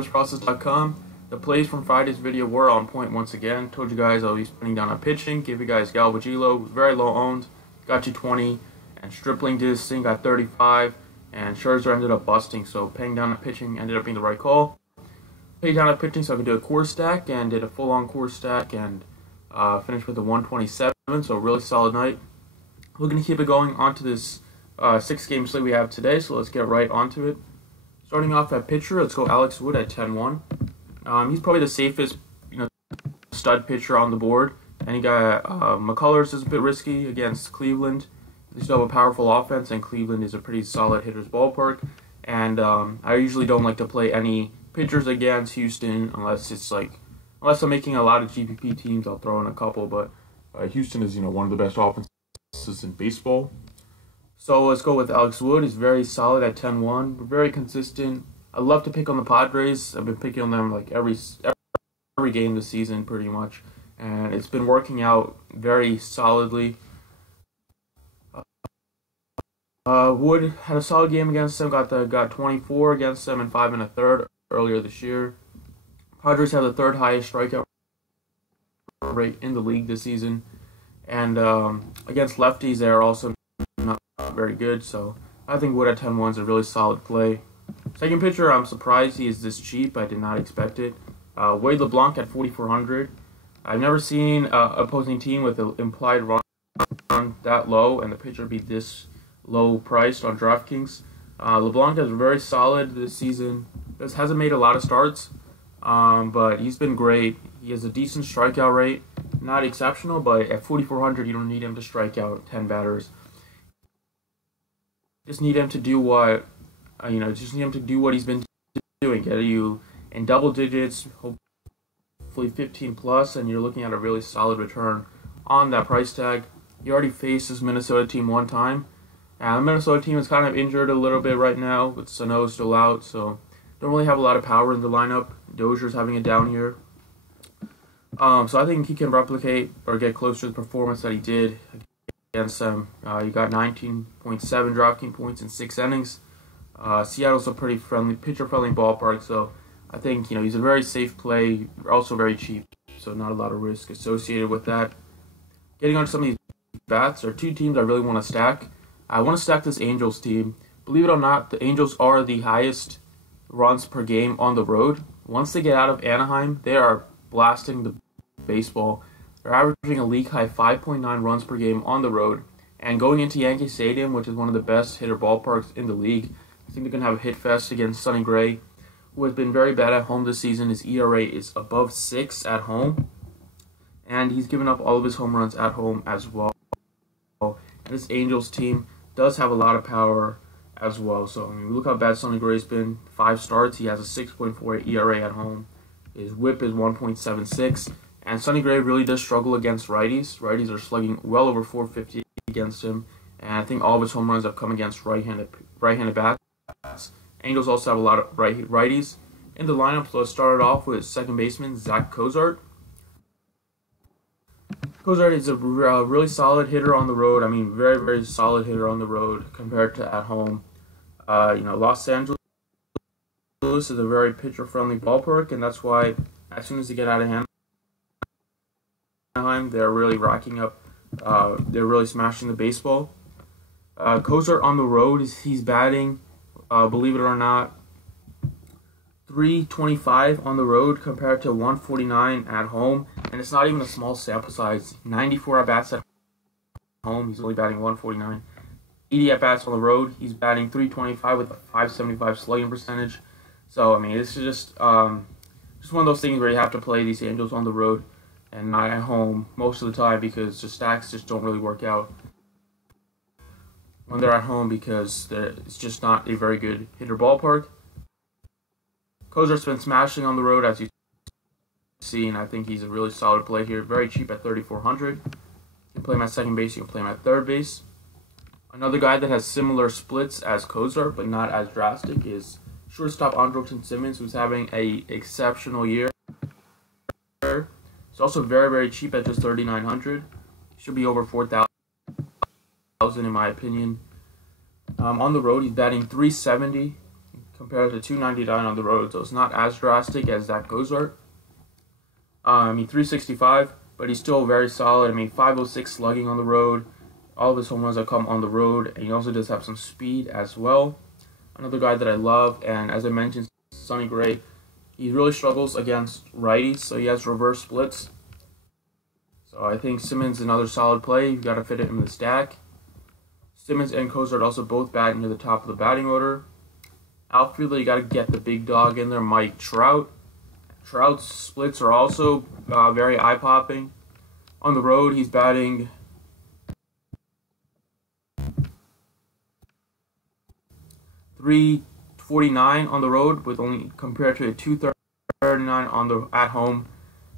process.com. The plays from Friday's video were on point once again. Told you guys I'll be putting down on pitching. Give you guys Galvagilo, very low owned, got you 20, and Stripling did his thing, got 35, and Scherzer ended up busting. So paying down on pitching ended up being the right call. Paid down on pitching so I could do a core stack, and did a full-on core stack, and finished with a 127. So a really solid night. We're going to keep it going onto this 6-game slate we have today. So let's get right onto it. Starting off at pitcher, let's go Alex Wood at 10-1. He's probably the safest, stud pitcher on the board. And you got McCullers is a bit risky against Cleveland. They still have a powerful offense, and Cleveland is a pretty solid hitter's ballpark. And I usually don't like to play any pitchers against Houston unless I'm making a lot of GPP teams. I'll throw in a couple, but Houston is one of the best offenses in baseball. So let's go with Alex Wood. He's very solid at 10-1. Very consistent. I love to pick on the Padres. I've been picking on them like every game this season pretty much, and it's been working out very solidly. Wood had a solid game against them. Got 24 against them and 5 1/3 earlier this year. Padres have the 3rd highest strikeout rate in the league this season, and against lefties they are also not very good. So I think Wood at 10-1 is a really solid play. Second pitcher, I'm surprised he is this cheap. I did not expect it. Wade LeBlanc at 4,400. I've never seen an opposing team with an implied run that low and the pitcher be this low priced on DraftKings. LeBlanc is very solid this season. Hasn't made a lot of starts, but he's been great. He has a decent strikeout rate. Not exceptional, but at 4,400, you don't need him to strike out 10 batters. Just need him to do what he's been doing. Get you in double digits, hopefully 15 plus, and you're looking at a really solid return on that price tag. He already faced this Minnesota team one time. The Minnesota team is kind of injured a little bit right now, with Sano still out, so don't really have a lot of power in the lineup. Dozier's having a down year. So I think he can replicate or get close to the performance that he did against them. You got 19.7 DraftKings points in 6 innings. Seattle's a pretty pitcher-friendly ballpark, so I think he's a very safe play, also very cheap, so not a lot of risk associated with that. Getting on to some of these bats, there are 2 teams I really want to stack. I want to stack this Angels team. Believe it or not, the Angels are the highest runs per game on the road. Once they get out of Anaheim, they are blasting the baseball. They're averaging a league-high 5.9 runs per game on the road. And going into Yankee Stadium, which is one of the best hitter ballparks in the league, I think they're going to have a hit fest against Sonny Gray, who has been very bad at home this season. His ERA is above 6 at home, and he's given up all of his home runs at home as well. And this Angels team does have a lot of power as well. So look how bad Sonny Gray's been. 5 starts, he has a 6.48 ERA at home. His WHIP is 1.76, and Sonny Gray really does struggle against righties. Righties are slugging well over 450 against him, and I think all of his home runs have come against right-handed bats. Angels also have a lot of righties in the lineup. So let's start it off with second baseman Zach Cozart. Cozart is a really solid hitter on the road. Very, very solid hitter on the road compared to at home. Los Angeles is a very pitcher-friendly ballpark, and that's why as soon as they get out of Anaheim, they're really racking up. They're really smashing the baseball. Cozart on the road, he's batting, believe it or not, 325 on the road compared to 149 at home, and it's not even a small sample size. 94 at-bats at home, he's only batting 149. 80 at-bats on the road, he's batting 325 with a 575 slugging percentage. So, this is just one of those things where you have to play these Angels on the road and not at home most of the time, because the stacks just don't really work out when they're at home, because it's just not a very good hitter ballpark. Cozart's been smashing on the road, as you see, and I think he's a really solid play here. Very cheap at 3,400. You can play him at second base, you can play him at third base. Another guy that has similar splits as Cozart, but not as drastic, is shortstop Andrelton Simmons, who's having an exceptional year. He's also very, very cheap at just 3,900. Should be over 4,000 in my opinion. On the road, he's batting 370 compared to 299 on the road, so it's not as drastic as Zach Cozart. 365, but he's still very solid. 506 slugging on the road. All of his home runs have come on the road, and he also does have some speed as well. Another guy that I love, and as I mentioned, Sonny Gray, he really struggles against righties, so he has reverse splits. So I think Simmons is another solid play. You've got to fit it in the stack. Simmons and Cozart also both batting near the top of the batting order. Outfielder, you got to get the big dog in there, Mike Trout. Trout's splits are also very eye-popping. On the road, he's batting .349 on the road, with only compared to a .239 at home,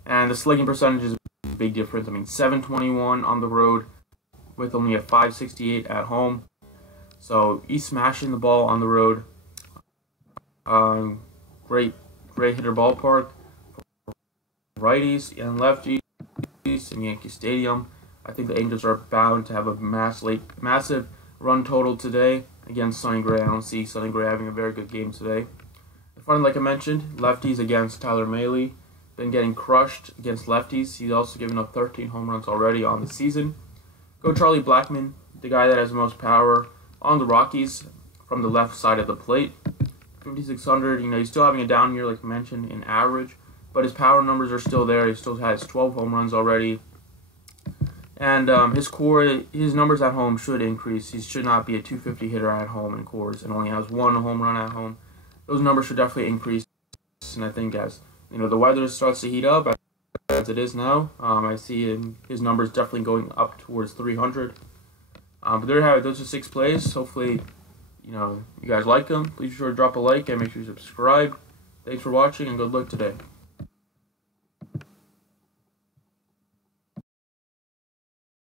and the slugging percentage is a big difference. 721 on the road, with only a .568 at home. So he's smashing the ball on the road. Great hitter ballpark. Righties and lefties in Yankee Stadium. I think the Angels are bound to have a massive run total today against Sonny Gray. I don't see Sonny Gray having a very good game today. Finally, like I mentioned, lefties against Tyler Mahle. Been getting crushed against lefties. He's also given up 13 home runs already on the season. Go Charlie Blackmon, the guy that has the most power on the Rockies from the left side of the plate. 5,600, he's still having a down year, like I mentioned, in average, but his power numbers are still there. He still has 12 home runs already. And his numbers at home should increase. He should not be a .250 hitter at home in Coors and only has 1 home run at home. Those numbers should definitely increase. And I think as the weather starts to heat up, as it is now, I see his numbers definitely going up towards 300. But there you have it. Those are 6 plays. Hopefully, you guys like them. Please be sure to drop a like and make sure you subscribe. Thanks for watching, and good luck today.